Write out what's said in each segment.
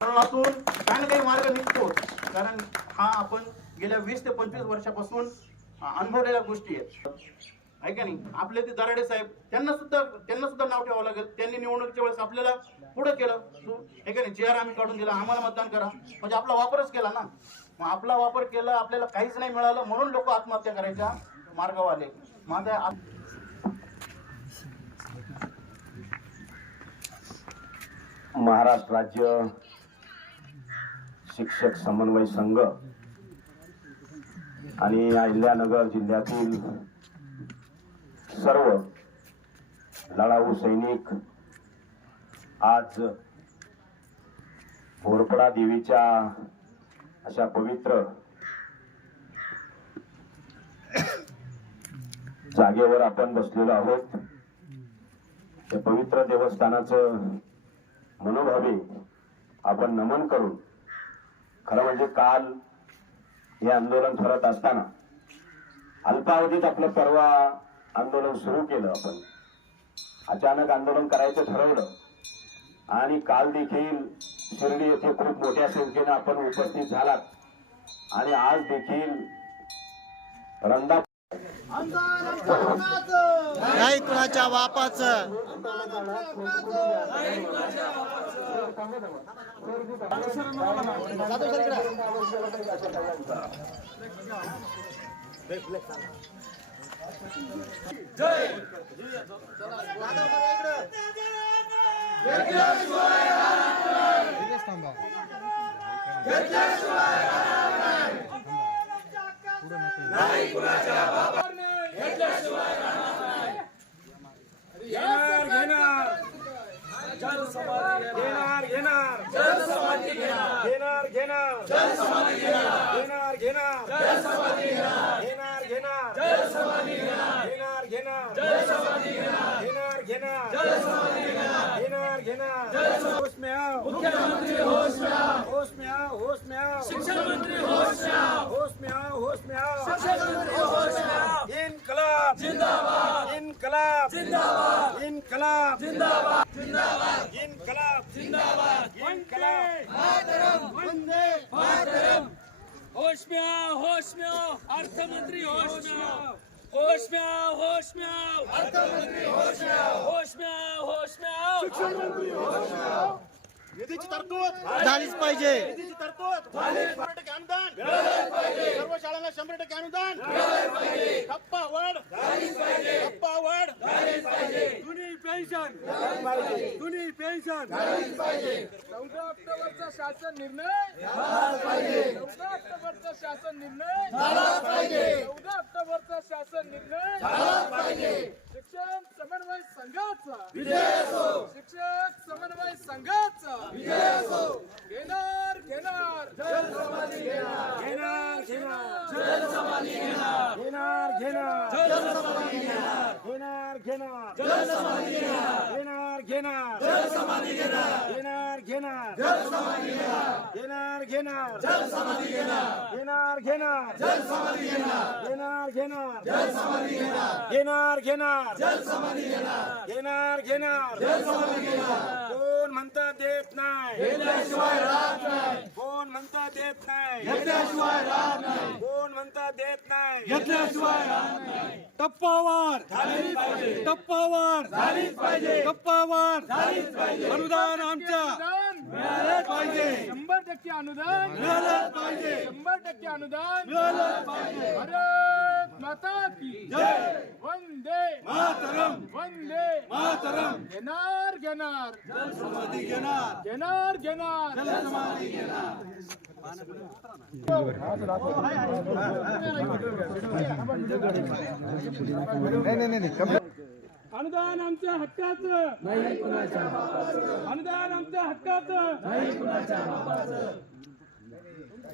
आंदोलनातून काही ना काही मार्ग निघतो. कारण हा आपण गेल्या वीस ते पंचवीस वर्षापासून अनुभवलेल्या गोष्टी आहेत. आहे का नाही? आपले ते दराडे साहेब त्यांना सुद्धा त्यांना सुद्धा नाव ठेवावं लागेल. त्यांनी निवडणुकीच्या वेळेस आपल्याला पुढे केलं. सु- का नाही? जे आर आम्ही काढून दिला. आम्हाला मतदान करा. म्हणजे आपला वापरच केला ना. मग आपला वापर केला आपल्याला काहीच नाही मिळालं म्हणून लोक आत्महत्या करायच्या मार्गावर आले. माझा महाराष्ट्र राज्य शिक्षक समन्वय संघ आणि अहिल्यानगर जिल्ह्यातील सर्व लढाऊ सैनिक आज भोरपडा देवीच्या अशा पवित्र जागेवर आपण बसलेलो आहोत. त्या पवित्र देवस्थानाचं मनोभावे आपण नमन करून खरं म्हणजे काल हे आंदोलन ठरत असताना अल्पावधीत आपलं परवा आंदोलन सुरू केलं आपण. अचानक आंदोलन करायचं ठरवलं. आणि काल देखील शिर्डी येथे खूप मोठ्या संख्येनं आपण उपस्थित झालात. आणि आज देखील रंदा नाही कुणाच्या बापाचं. घेणार जनसमाधी घेणार. घेणार जनसमाधी घेणार. घेणार घेणार. घेणार. घेणार जनसमाधी घेणार. घेणार जनसमाधी घेणार. घेणार जनसमाधी घेणार. घेणार घेणार. जनसमाधी मुख्यमंत्री होश में अर्थमंत्री होश में आओ। होश में आओ होश में आओ। अर्थमंत्री होश में आओ। होश में आओ होश में आओ। निधीची तरतूद। झालीच पाहिजे। निधीची तरतूद शंभर टक्के अनुदान। सर्व शाळांना शंभर टक्के अनुदान. टप्पा वाढ टप्पा वाढ जुनी पेन्शन. कुणी पेन्शन? चौदा ऑक्टोबरचा शासन निर्णय? चौदा ऑक्टोबरचा शासन निर्णय? चौदा ऑक्टोबरचा शासन निर्णय? शिक्षण समन्वय संघाचा. शिक्षक समन्वय संघाचा. घेणार. घेणार. घेणार घेणार. घेणार. घेणार घेणार. घेणार. घेणार घेणार. घेणार. घेणार घेणार. घेणार. घेणार घेणार. घेणार. घेणार घेणार. घेणार. कोण म्हणतात देत नाही. म्हणता देत नाही. घेतल्याशिवाय राहत नाही. कोण म्हणता देत नाही. घेतल्याशिवाय राहत नाही. टप्पावर. झालीच पाहिजे. टप्पावर. झालीच पाहिजे. टप्पावर. झालीच पाहिजे. अनुदान आमच्या. मिळालंच पाहिजे. शंभर टक्के अनुदान. मिळालंच पाहिजे. शंभर टक्के अनुदान. मिळालंच पाहिजे. भारत माता की जय। वंदे। मातरम। वंदे। मातरम। घेणार घेणार। जल समाधी घेणार घेणार। घेणार। जल समाधी घेणार अनुदान आमच्या हक्काचं। अनुदान आमच्या हक्काचं।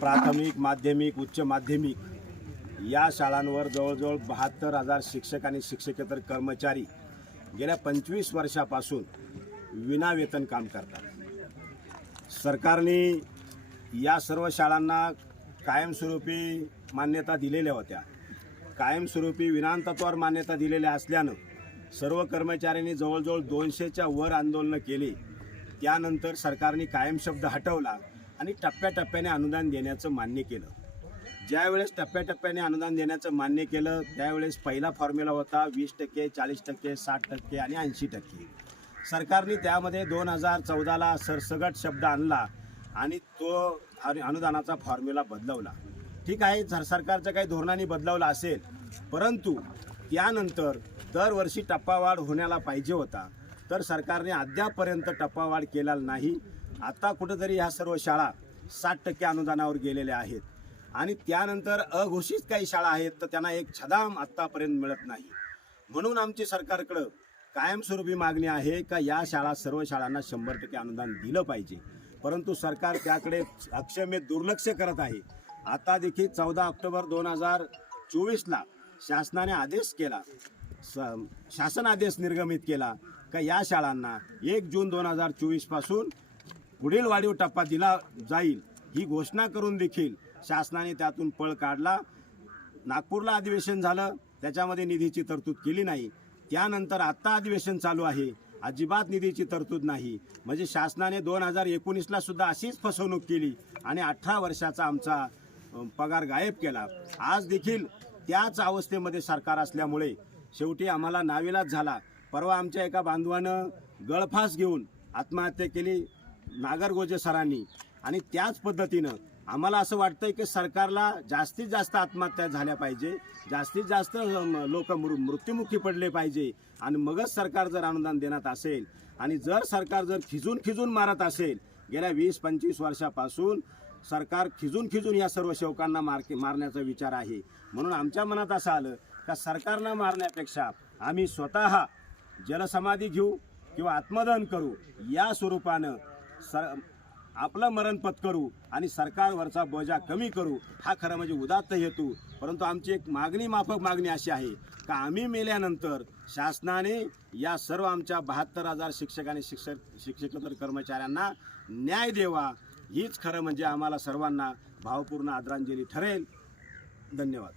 प्राथमिक माध्यमिक उच्च माध्यमिक या शाळांवर जवळजवळ बहात्तर हजार शिक्षक आणि शिक्षकेतर कर्मचारी गेल्या पंचवीस वर्षापासून विनावेतन काम करतात. सरकारने या सर्व शाळांना कायमस्वरूपी मान्यता दिलेल्या होत्या. कायमस्वरूपी विनांतत्वावर मान्यता दिलेल्या असल्यानं सर्व कर्मचाऱ्यांनी जवळजवळ दोनशेच्या वर आंदोलनं केली. त्यानंतर सरकारने कायम शब्द हटवला. आणि टप्प्याटप्प्याने अनुदान देण्याचं मान्य केलं. ज्यावेळेस टप्प्याटप्प्याने अनुदान देण्याचं मान्य केलं त्यावेळेस पहिला फॉर्म्युला होता वीस टक्के चाळीस टक्के साठ टक्के आणि ऐंशी टक्के. सरकारने त्यामध्ये दोन हजार चौदाला सरसगट शब्द आणला आणि तो अनुदानाचा फॉर्म्युला बदलवला. ठीक आहे सर सरकारच्या काही धोरणांनी बदलवला असेल परंतु त्यानंतर दरवर्षी टप्पावाढ होण्याला पाहिजे होता तर सरकारने अद्यापपर्यंत टप्पावाढ केलेला नाही. आता कुठंतरी ह्या सर्व शाळा साठ टक्के अनुदानावर गेलेल्या आहेत. आणि त्यानंतर अघोषित काही शाळा आहेत तर त्यांना एक छदाम आत्तापर्यंत मिळत नाही. म्हणून आमची सरकारकडं कायमस्वरूपी मागणी आहे का या शाळा सर्व शाळांना शंभर टक्के अनुदान दिलं पाहिजे. परंतु सरकार त्याकडे अक्षम्य दुर्लक्ष करत आहे. आता देखील चौदा ऑक्टोबर दोन हजार चोवीसला शासनाने आदेश केला स शासन आदेश निर्गमित केला का या शाळांना एक जून दोन हजार चोवीसपासून पुढील वाढीव टप्पा दिला जाईल ही घोषणा करून देखील शासनाने त्यातून पळ काढला. नागपूरला अधिवेशन झालं त्याच्यामध्ये निधीची तरतूद केली नाही. त्यानंतर आत्ता अधिवेशन चालू आहे. अजिबात निधीची तरतूद नाही. म्हणजे शासनाने दोन हजार एकोणीसला सुद्धा अशीच फसवणूक केली आणि अठरा वर्षाचा आमचा पगार गायब केला. आज देखील त्याच अवस्थेमध्ये सरकार असल्यामुळे शेवटी आम्हाला नाविलाच झाला. परवा आमच्या एका बांधवानं गळफास घेऊन आत्महत्या केली. नागरगोजे सरांनी. आणि त्याच पद्धतीनं आम्हाला असं वाटतंय की सरकारला जास्तीत जास्त आत्महत्या झाल्या पाहिजे. जास्तीत जास्त लोक मृत्युमुखी पडले पाहिजे. आणि मगच सरकार जर अनुदान देण्यात असेल आणि जर सरकार जर खिजून खिजून मारत असेल गेल्या वीस पंचवीस वर्षापासून सरकार खिजून खिजून या सर्व सेवकांना मार मारण्याचा विचार आहे. म्हणून आमच्या मनात असं आलं का सरकारनं मारण्यापेक्षा आम्ही स्वतः जलसमाधी घेऊ किंवा आत्मदहन करू या स्वरूपानं सर आपलं मरण पत्करू आणि सरकारवरचा बोजा कमी करू हा खरं म्हणजे उदात्त हेतू. परंतु आमची एक मागणी माफक मागणी अशी आहे का आम्ही मेल्यानंतर शासनाने या सर्व आमच्या बहात्तर हजार शिक्षक आणि शिक्षक शिक्षकेतर कर्मचाऱ्यांना न्याय देवा हीच खरं म्हणजे आम्हाला सर्वांना भावपूर्ण आदरांजली ठरेल. धन्यवाद.